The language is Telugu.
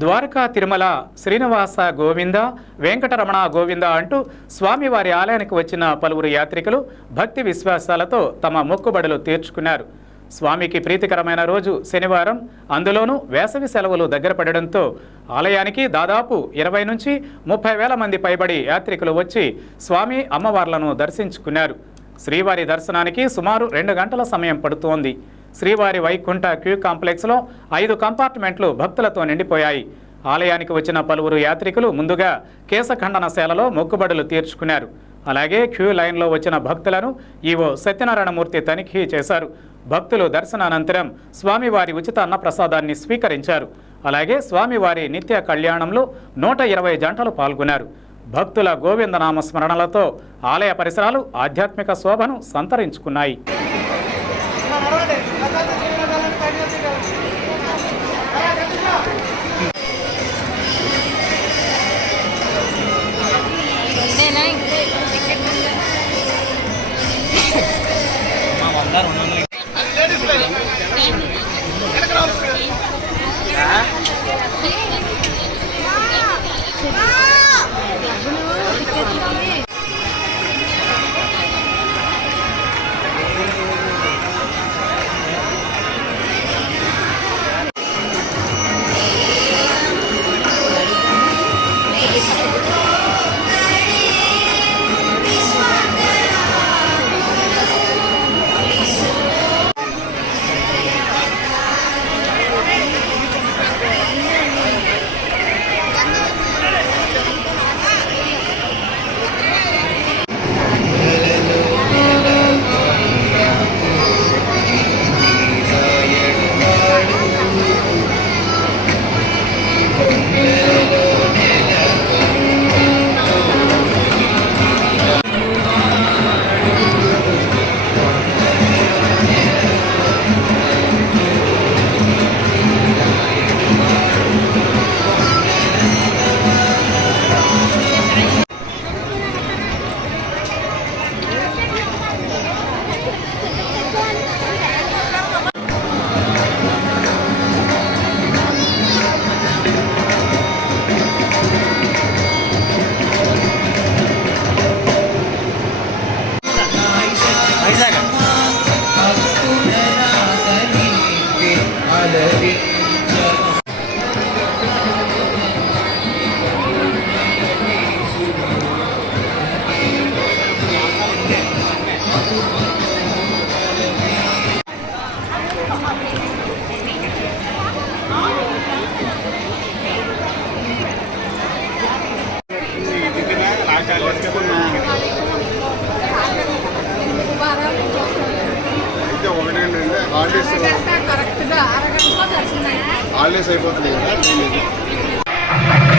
ద్వారకా తిరుమల శ్రీనివాస గోవింద వెంకటరమణ గోవింద అంటూ స్వామివారి ఆలయానికి వచ్చిన పలువురు యాత్రికులు భక్తి విశ్వాసాలతో తమ మొక్కుబడులు తీర్చుకున్నారు. స్వామికి ప్రీతికరమైన రోజు శనివారం, అందులోనూ వేసవి సెలవులు దగ్గర పడడంతో ఆలయానికి దాదాపు 20 నుంచి 30 వేల మంది పైబడి యాత్రికులు వచ్చి స్వామి అమ్మవార్లను దర్శించుకున్నారు. శ్రీవారి దర్శనానికి సుమారు 2 గంటల సమయం పడుతోంది. శ్రీవారి వైకుంఠ క్యూ కాంప్లెక్స్లో 5 కంపార్ట్మెంట్లు భక్తులతో నిండిపోయాయి. ఆలయానికి వచ్చిన పలువురు యాత్రికులు ముందుగా కేశఖండనశాలలో మొక్కుబడులు తీర్చుకున్నారు. అలాగే క్యూ లైన్లో వచ్చిన భక్తులను ఈవో సత్యనారాయణమూర్తి తనిఖీ చేశారు. భక్తులు దర్శనానంతరం స్వామివారి ఉచిత అన్న ప్రసాదాన్ని స్వీకరించారు. అలాగే స్వామివారి నిత్య కళ్యాణంలో 120 జంటలు పాల్గొన్నారు. భక్తుల గోవిందనామ స్మరణలతో ఆలయ పరిసరాలు ఆధ్యాత్మిక శోభను సంతరించుకున్నాయి. హాలిడేస్ అయిపోతుంది కదా.